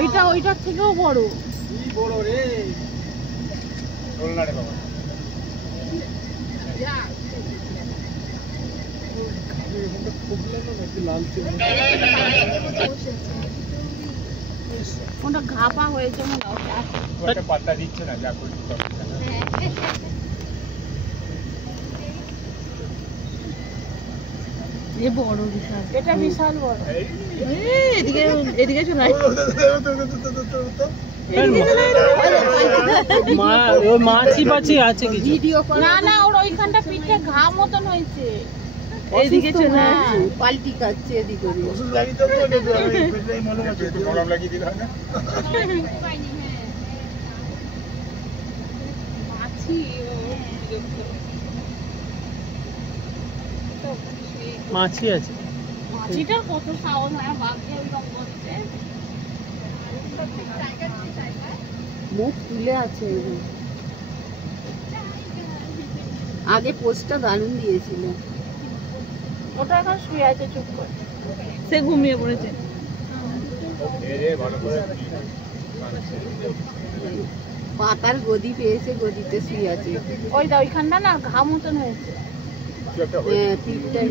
এইটা ওইটার থেকেও বড়। কি বড় রে, রে বাবা। ওটা ঘাপা হয়েছে মনে হয়, পাতা দিচ্ছে না যা করছি। বড় বিশাল, এটা বিশাল বড়। এদিকে এদিকে শোনা মাছি পাছি আছে কিছু। না না, ওর ওইখানটা পিঠে ঘা মতন হয়েছে। এইদিকে শোনা পাল্টি কাটছে এদিকে। ওষুধ লাগিয়ে দেবো, একটু গরম লাগিয়ে দিলে হয় না? মাছি আছে। মাছিটার কত সাউন্ড হয়, বাঘে ওইরকম করছে। মুখ তুলে আছে। আগে পোস্টটা দারুণ দিয়েছিল। ওটা এখন শুয়ে আছে চুপ করে, সে ঘুমিয়ে পড়েছে। পাতার গদি পেয়েছে, গদিতে শুয়ে আছে। ওই দা ওইখানটা না ঘা মতন হয়েছে। হ্যাঁ, পিঠটাই